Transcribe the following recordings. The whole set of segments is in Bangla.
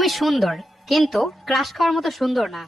তুমি সুন্দর, কিন্তু ক্রাশ খাওয়ার মতো সুন্দর না।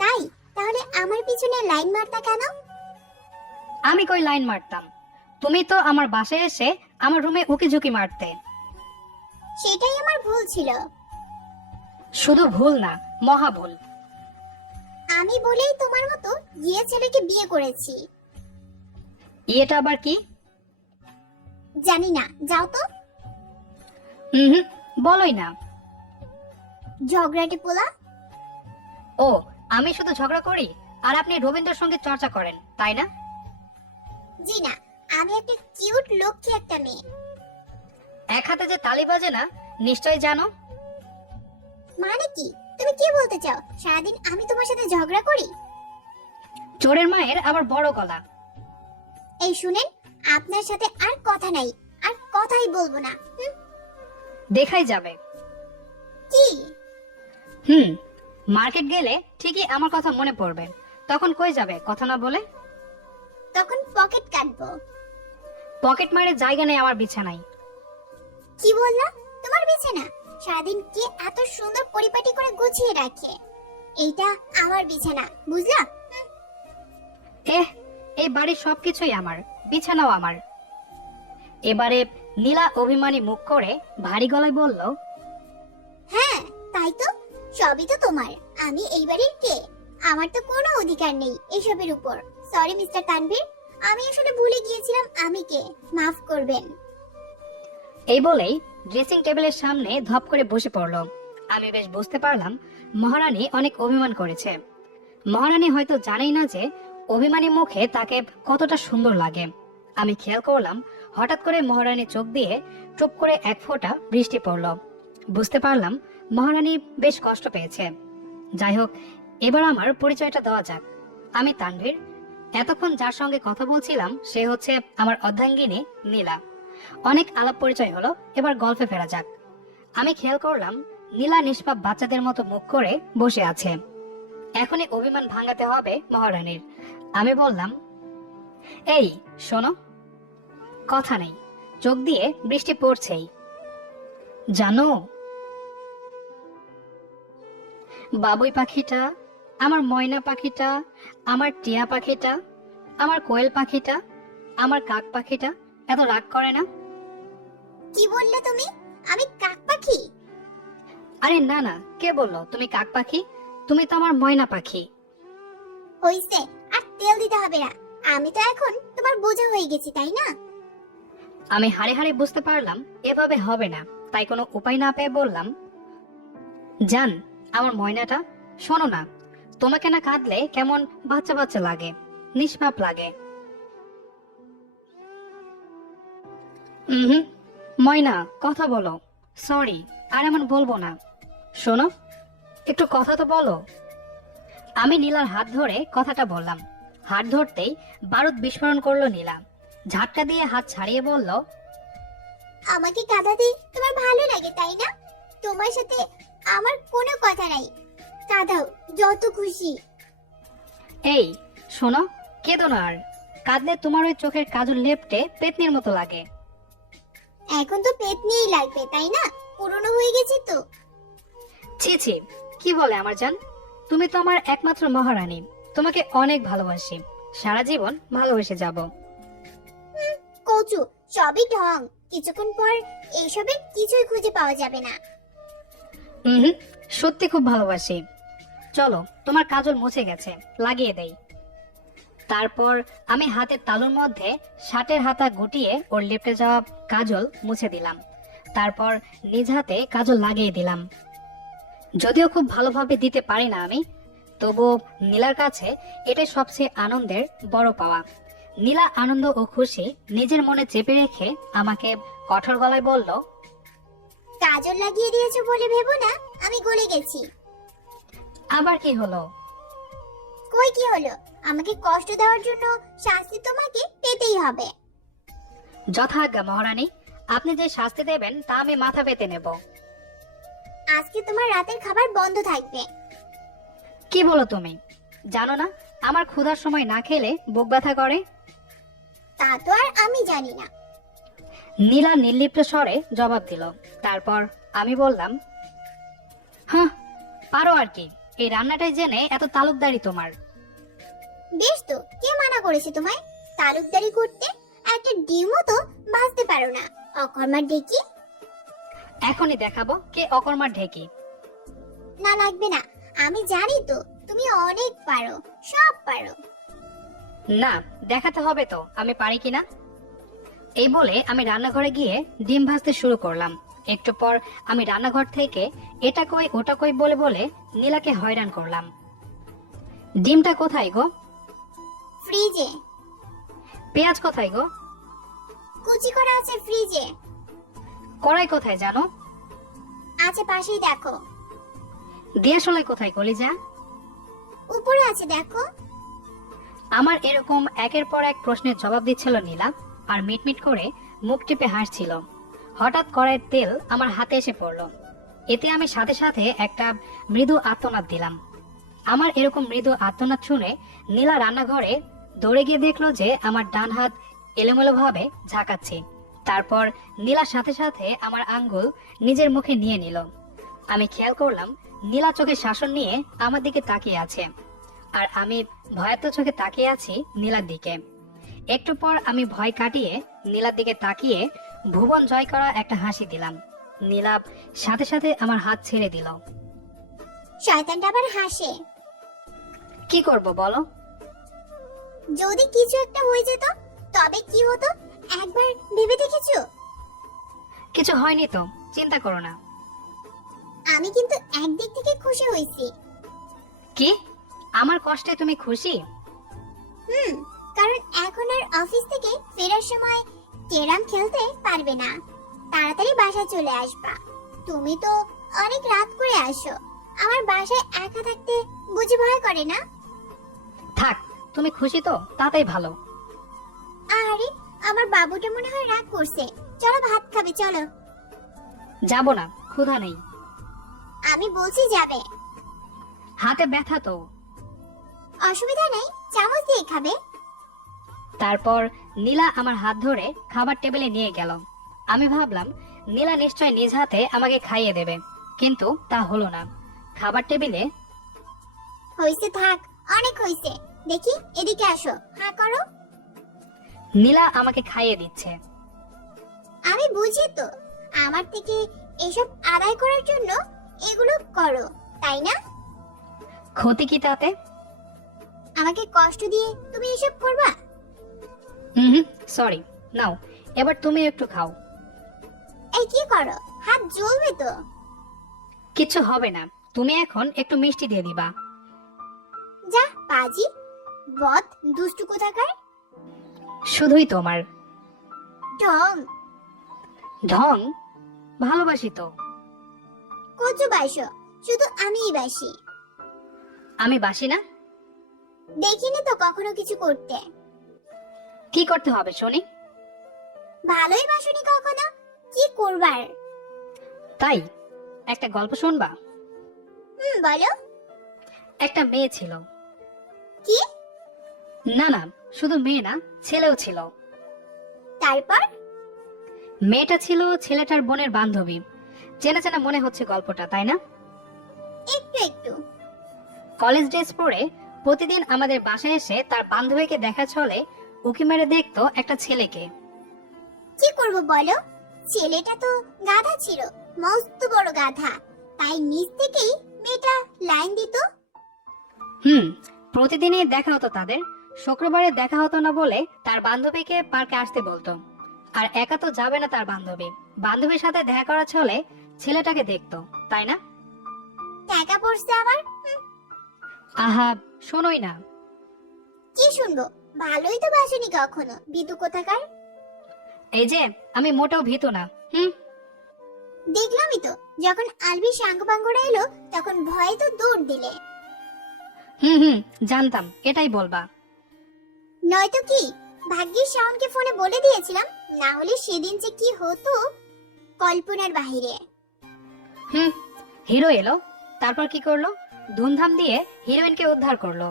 তাই? তাহলে আমার পিছনে লাইন মারতা কেন? আমি কই লাইন মারতাম? তুমি তো আমার বাসায় এসে আমার রুমে উকি ঝুঁকি মারতে। সেটাই আমার ভুল ছিল। শুধু ভুল না, মহা ভুল। আমি বলেই তোমার মতো গিয়ে ছেলেকে বিয়ে করেছি। এটা আবার কি? জানি না, যাও তো। হুম, বলোই না। ঝগড়াটে পোলা। ও, আমি শুধু ঝগড়া করি আর আপনি রবীন্দ্র সঙ্গীত চর্চা করেন, তাই না? জি না, আমি একটা কিউট লক্ষ্মী একটা মেয়ে। এক হাতে যে তালি বাজে না, নিশ্চয়ই জানো। মানে কি? তুমি কি বলতে চাও? সারাদিন আমি তোমার সাথে ঝগড়া করি? চোরের মায়ের আবার বড় গলা। এই শুনেন, আপনার সাথে আর কথা নাই, আর কথাই বলবো না। দেখাই যাবে। কি? মার্কেট গেলে ঠিকই আমার কথা মনে পড়বে। তখন কই যাবে কথা না বলে? তখন পকেট কাটবো। পকেট মারে জায়গা নেই আমার বিছানায়। কি বললা? তোমার বিছানা? সারাদিন কে এত সুন্দর পরিপাটি করে গুছিয়ে রাখে? এইটা আমার বিছানা, বুঝলা? এই বাড়ির সবকিছুই আমার, বিছানাও আমার। এবারে নীলা অভিমানী মুখ করে ভারী গলায় বলল, হ্যাঁ, তাই তো। সবই তো তোমার। আমি এই বাড়ির কে? আমার তো কোনো অধিকার নেই এসবের উপর। সরি মিস্টার তানভীর, আমি আসলে ভুলে গিয়েছিলাম আমি কে। মাফ করবেন। এই বলেই ড্রেসিং টেবিলের সামনে ধপ করে বসে পড়ল। আমি বেশ বুঝতে পারলাম মহারানী অনেক অভিমান করেছে। মহারানী হয়তো জানেই না যে অভিমানী মুখে তাকে কতটা সুন্দর লাগে। আমি খেয়াল করলাম হঠাৎ করে মহারানী চোখ দিয়ে চুপ করে এক ফোঁটা বৃষ্টি পড়ল। বুঝতে পারলাম মহারানী বেশ কষ্ট পেয়েছে। যাই হোক, এবার আমার পরিচয়টা দেওয়া যাক। আমি তানভীর। এতক্ষণ যার সঙ্গে কথা বলছিলাম সে হচ্ছে আমার অর্ধাঙ্গিনী নীলা। অনেক আলাপ পরিচয় হলো, এবার গল্পে ফেরা যাক। আমি খেয়াল করলাম নীলা নিষ্পাপ বাচ্চাদের মতো মুখ করে বসে আছে। এখনই অভিমান ভাঙাতে হবে মহারানীর। আমি বললাম, এই শোনো। কথা নেই, চোখ দিয়ে বৃষ্টি পড়ছেই। জানো, বাবুই পাখিটা, আমার ময়না পাখিটা, আমার টিয়া পাখিটা, আমার কোয়েল পাখিটা, আমার কাক পাখিটা এত রাগ করে না। কি বললে তুমি? আমি কাক পাখি? আরে না না, কে বললো তুমি কাক পাখি? তুমি তো আমার ময়না পাখি। হইছে, আর তেল দিতে হবে না। আমি তো এখন তোমার বোঝা হয়ে গেছি, তাই না? আমি হাড়ে হাড়ে বুঝতে পারলাম এভাবে হবে না, তাই কোনো উপায় না পেয়ে বললাম, জান আমার ময়নাটা, শোনো না, তোমাকে না কাঁদলে কেমন বাচ্চা বাচ্চা লাগে, নিষ্পাপ লাগে। হুম, ময়না কথা বলো। সরি, আর এমন বলবো না। শোনো, একটু কথা তো বলো। আমি নীলার হাত ধরে কথাটা বললাম। হাত ধরতেই বারুদ বিস্ফোরণ করলো নীলা। ঝাটকা দিয়ে হাত ছাড়িয়ে বলল, আমাকে কাঁদাতে তোমার ভালো লাগে, তাই না? তোমার সাথে আমার কোনো কথা নাই। কাঁদাও যত খুশি। এই শোনো, কেঁদো না আর। কাঁদলে তোমার ওই চোখের কাজল লেপটে পেতনির মতো লাগে। এখন তো পেট নিয়েই লাগবে, তাই না? পুরনো হয়ে গেছে তো। ছি ছি, কি বলে আমার জান? তুমি তো আমার একমাত্র মহারানী। তোমাকে অনেক ভালোবাসি, সারা জীবন ভালোবেসে যাব। কচু, সবই ঢং। কিছুক্ষণ পর এইসবের কিছুই খুঁজে পাওয়া যাবে না। হুম, সত্যি খুব ভালোবাসি। চলো, তোমার কাজল মুছে গেছে, লাগিয়ে দেই। তারপর আমি হাতের তালুর মধ্যে শার্টের হাতা গুটিয়ে ওর লেপটে যাওয়া কাজল মুছে দিলাম। তারপর নিজ হাতে কাজল লাগিয়ে দিলাম। যদিও খুব ভালোভাবে দিতে পারি না আমি, তবুও নীলার কাছে এটাই সবচেয়ে আনন্দের বড় পাওয়া। নীলা আনন্দ ও খুশি নিজের মনে চেপে রেখে আমাকে কঠোর গলায় বলল, কাজল লাগিয়ে দিয়েছো বলে ভেবো না আমি গলে গেছি। আবার কি হলো? কই কি হলো? আমাকে কষ্ট দেওয়ার জন্য শাস্তি তোমাকে পেতেই হবে। যথাজ্ঞা মহারানী, আপনি যে শাস্তি দেবেন তা আমি মাথা পেতে নেব। আজকে তোমার রাতের খাবার বন্ধ থাকবে। কি বলো তুমি? জানো না আমার ক্ষুধার সময় না খেলে বুক ব্যথা করে? তা তো আর আমি জানি না। নীলা নির্লিপ্ত স্বরে জবাব দিল। তারপর আমি বললাম, হ্যাঁ, পারো আর কি। এই রান্নাটাই জেনে এত তালুকদারি তোমার। বেশ তো, কে মানা করেছে তোমায় তালুকদারি করতে? একটা ডিমও তো ভাজতে পারো না, অকর্মার ডেকি। এখনই দেখাবো কে অকর্মার ঢেকি। না, লাগবে না, আমি জানি তো তুমি অনেক পারো, সব পারো। না, দেখাতে হবে তো আমি পারি কিনা। এই বলে আমি রান্নাঘরে গিয়ে ডিম ভাজতে শুরু করলাম। একটু পর আমি রান্নাঘর থেকে এটা কই ওটা কই বলে বলে নীলাকে হয়রান করলাম। ডিমটা কোথায় গো? ফ্রিজে। পেঁয়াজ কোথায় গো? কুচি করা আছে ফ্রিজে। কড়াই কোথায় জানো? আছে পাশেই, দেখো। দিয়াশলাই কোথায় কলিজা? উপরে আছে, দেখো। আমার এরকম একের পর এক প্রশ্নের জবাব দিচ্ছিল নীলা, আর মিটমিট করে মুখ টিপে হাসছিল। হঠাৎ কড়াইয়ের তেল আমার হাতে এসে পড়লো। এতে আমি সাথে সাথে একটা মৃদু আর্তনাদ দিলাম। আমার এরকম মৃদু আর্তনাদ শুনে নীলা রান্নাঘরে দৌড়ে গিয়ে দেখলো যে আমার ডান হাত এলোমেলো ভাবে ঝাঁকাচ্ছে। তারপর নীলার সাথে সাথে আমার আঙ্গুল নিজের মুখে নিয়ে নিল। আমি খেয়াল করলাম নীলা চোখে শাসন নিয়ে আমার দিকে তাকিয়ে আছে, আর আমি ভয়ার্ত চোখে তাকিয়ে আছি নীলার দিকে। একটু পর আমি ভয় কাটিয়ে নীলার দিকে তাকিয়ে ভুবন জয় করা একটা হাসি দিলাম। নীলা সাথে সাথে আমার হাত ছেড়ে দিল। শয়তানটা আবার হাসে। কি করব বলো? যদি কিছু একটা হয়ে যেত তবে কি হতো একবার ভেবে দেখেছো? কিছু হয়নি তো, চিন্তা করো না। আমি কিন্তু একদিক থেকে খুশি হয়েছি। কি? আমার কষ্টে তুমি খুশি? কারণ এখন আর অফিস থেকে ফেরার সময় ক্যারাম খেলতে পারবে না, তাড়াতাড়ি বাসায় চলে আসবা। তুমি তো অনেক রাত করে আসো, আমার বাসায় একা থাকতে বুঝি ভয় করে না? থাক, তুমি খুশি তো তাতেই ভালো। আরে আমার বাবুটা মনে হয় রাগ করছে, চলো ভাত খাবে, চলো। যাব না, ক্ষুধা নেই। আমি বলছি যাবে। হাতে ব্যথা তো। অসুবিধা নেই, চামচ দিয়ে খাবে। তারপর নীলা আমার হাত ধরে খাবার টেবিলে নিয়ে গেল। আমি ভাবলাম নীলা নিশ্চয় নিজ হাতে আমাকে খাইয়ে দেবে, কিন্তু তা হলো না। খাবার টেবিলে হইছে, থাক, অনেক হইছে। দেখি এদিকে আসো, হ্যাঁ করো। নীলা আমাকে খাইয়ে দিচ্ছে। আমি বুঝি তো, আমার থেকে এসব আদায় করার জন্য এগুলো করো, তাই না? ক্ষতি কি তাতে? আমাকে কষ্ট দিয়ে তুমি এসব করবা? হুম, সরি। নাও, এবার তুমি একটু খাও। এই কি করো, হাত জ্বলবে তো। কিচ্ছু হবে না, তুমি এখন একটু মিষ্টি দিয়ে দিবা। যা পাজি, বদ দুষ্টু কোথাকার। শুধুই তোমার ঢং। ঢং? ভালোবাসি তো। কচু বাইসো, শুধু আমিই বাসি। আমি বাসি না? দেখিনি তো কখনো কিছু করতে। কি করতে হবে শুনি? ভালোই বাসনি কখনো, কি করবার? তাই একটা গল্প শুনবা? বলো। একটা মেয়ে ছিল। কি? না না, শুধু মেয়ে না, ছেলেও ছিল। তারপর? মেয়েটা ছিল ছেলেটার বোনের বান্ধবী। চেনা চেনা মনে হচ্ছে গল্পটা, তাই না? একটু একটু। কলেজ ড্রেস পরে প্রতিদিন আমাদের বাসায় এসে তার বান্ধবীকে দেখা চলে উকি মেরে দেখতো একটা ছেলেকে। কি করব বলো, ছেলেটা তো গাধা ছিল, মস্ত বড় গাধা, তাই নিচ থেকেই মেয়েটা লাইন দিত। প্রতিদিনই দেখা হতো তাদের। শুক্রবারে দেখা হতো না বলে তার বান্ধবীকে পার্কে আসতে বলতো। আর একা তো যাবে না তার বান্ধবী, বান্ধবীর সাথে দেখা করা চলে ছেলেটাকে দেখতো, তাই না? টাকা পড়ছে আবার। আহা, শোনোই না। কি শুনবো, ভালোই তো বাসনি কখনো, বিদু কোথাকার। এই যে আমি মোটেও ভীতু না। দেখলামই তো, যখন আলবি সাঙ্গপাঙ্গরা এলো তখন ভয়ে তো দৌড় দিলে। জানতাম এটাই বলবা। নয়তো কি, ভাগ্যিস শাওনকে ফোনে বলে দিয়েছিলাম, না হলে সেদিন যে কি হতো কল্পনার বাহিরে। হিরো এলো, তারপর কি করলো? ধুমধাম দিয়ে হিরোইনকে উদ্ধার করলো।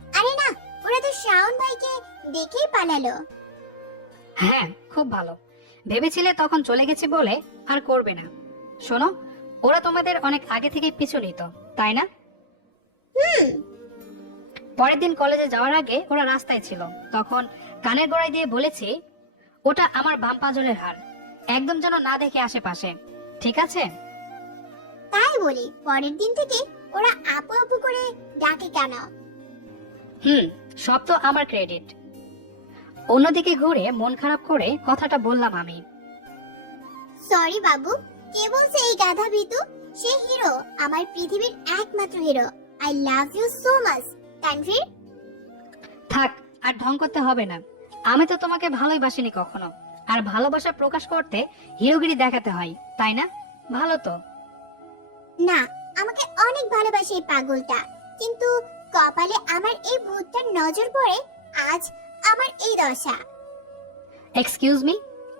আরে না, ওরা তো শাওন ভাইকে দেখেই পালালো। হ্যাঁ, খুব ভালো। ভেবেছিলে তখন চলে গেছে বলে আর করবে না। শোনো, ওরা তোমাদের অনেক আগে থেকে পিছু নিত, তাই না? পরের দিন কলেজে যাওয়ার আগে ওরা রাস্তায় ছিল, তখন কানের গোড়ায় দিয়ে বলেছি, ওটা আমার বাম পাঁজরের হার, একদম যেন না দেখে আশেপাশে, ঠিক আছে? তাই বলি পরের দিন থেকে ওরা আপু আপু করে ডাকে কেন? সব তো আমার ক্রেডিট। অন্যদিকে ঘুরে মন খারাপ করে কথাটা বললাম আমি। সরি বাবু, কে বলছে এই গাধা ভিতু? সে হিরো, আমার পৃথিবীর একমাত্র hero. I love you so much Tanvir. থাক, আর ঢং করতে হবে না। আমি তো তোমাকে ভালোই বাসিনি কখনো, আর ভালোবাসা প্রকাশ করতে হিরোগিরি দেখাতে হয়, তাই না? ভালো তো। না, আমাকে অনেক ভালোবাসে এই পাগলটা, কিন্তু কপালে আমার এই ভূতটার নজর পড়ে, আজ আমার এই দশা। এক্সকিউজ মি,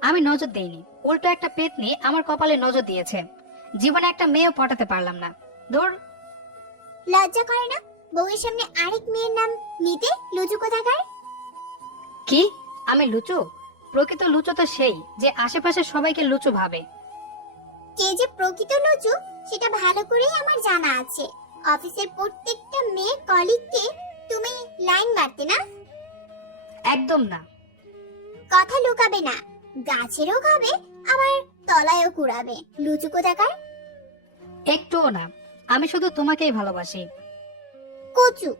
আমি নজর দেইনি, উল্টো একটা পেতনি আমার কপালে নজর দিয়েছে। জীবনে একটা মেয়েও পটাতে পারলাম না। ধর, লজ্জা করে না বউয়ের সামনে আরেক মেয়ের নাম নিতে? লুচু কোথাকার। কি আমি লুচু? প্রকৃত লুচু তো সেই যে আশেপাশে সবাইকে লুচু ভাবে। কে যে প্রকৃত লুচু সেটা ভালো করেই আমার জানা আছে। অফিসের প্রত্যেকটা মেয়ে কলিগকে তুমি লাইন মারতে না? একদম না। কথা লুকাবে না, গাছেরও খাবে আবার তলায়ও কুড়াবে। লুচু কোথাকার। একটুও না, আমি শুধু তোমাকেই ভালোবাসি। কচু।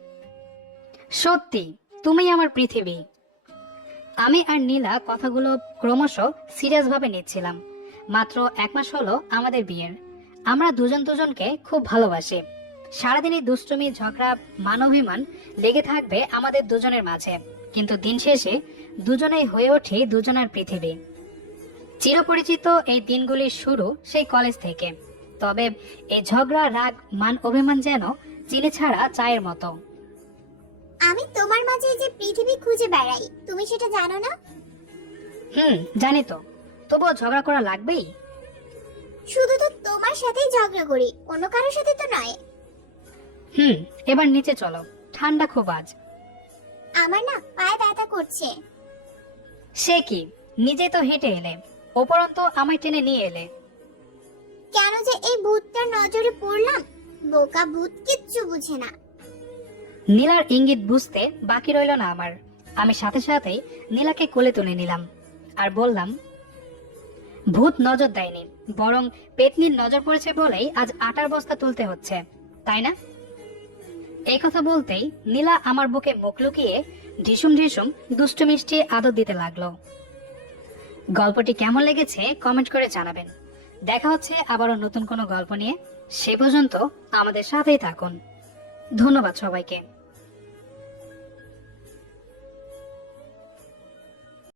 সত্যি, তুমি আমার পৃথিবী। আমি আর নীলা কথাগুলো ক্রমশ সিরিয়াস ভাবে নিচ্ছিলাম। মাত্র 1 মাস হলো আমাদের বিয়ের। আমরা দুজন দুজনকে খুব ভালোবাসি। সারাদিনই দুষ্টুমি, ঝগড়া, মানবিমান লেগে থাকবে আমাদের দুজনের মাঝে, কিন্তু দিন শেষে দুজনেই হয়ে ওঠে দুজনের পৃথিবী। চিরপরিচিত এই দিনগুলির শুরু সেই কলেজ থেকে। তবে এই ঝগড়া, রাগ, মান অভিমান যেন চিনি ছাড়া চায়ের মতো। আমি তোমার মাঝে যে পৃথিবী খুঁজে বেড়াই, তুমি সেটা জানো না? জানি তো, তবুও ঝগড়া করা লাগবেই। শুধু তো তোমার সাথেই ঝগড়া করি, অন্য কারোর সাথে তো নয়। এবার নিচে চলো, ঠান্ডা খুব আজ। আমার না পায়ে ব্যথা করছে। সে কি, নিজেই তো হেঁটে এলে, উপরন্তু আমায় টেনে নিয়ে এলে। কেন যে এই ভূতটার নজরে পড়লাম? বোকা ভূত কিচ্ছু বুঝে না। নীলার ইঙ্গিত বুঝতে বাকি রইল না আমার। আমি সাথে সাথেই নীলাকে কোলে তুলে নিলাম আর বললাম, ভূত নজর দেয়নি, বরং পেতনির নজর পড়েছে বলেই আজ আটার বস্তা তুলতে হচ্ছে, তাই না? এই কথা বলতেই নীলা আমার বুকে মুখ লুকিয়ে ঢিসুম ঢিসুম দুষ্টু মিষ্টি আদর দিতে লাগলো। গল্পটি কেমন লেগেছে কমেন্ট করে জানাবেন। দেখা হচ্ছে আবারও নতুন কোনো গল্প নিয়ে। সে পর্যন্ত আমাদের সাথেই থাকুন। ধন্যবাদ সবাইকে।